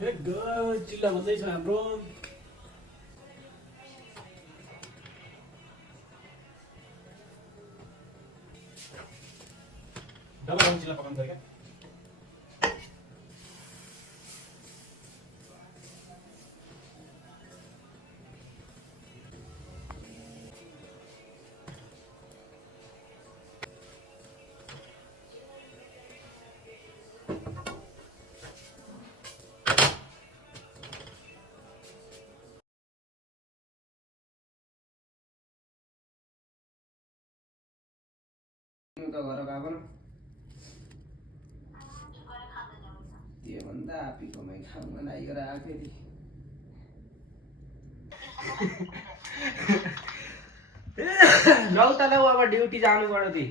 चिल्ला भन्दैछ हाम्रो डबल चिल्ला पकाउनु पर्यो क्या त घर गएको न त्यो भन्दा आफैकोमै खाउँ बनाइएर आएको फेरि लौ त लौ अब ड्युटी जानु पर्यो ती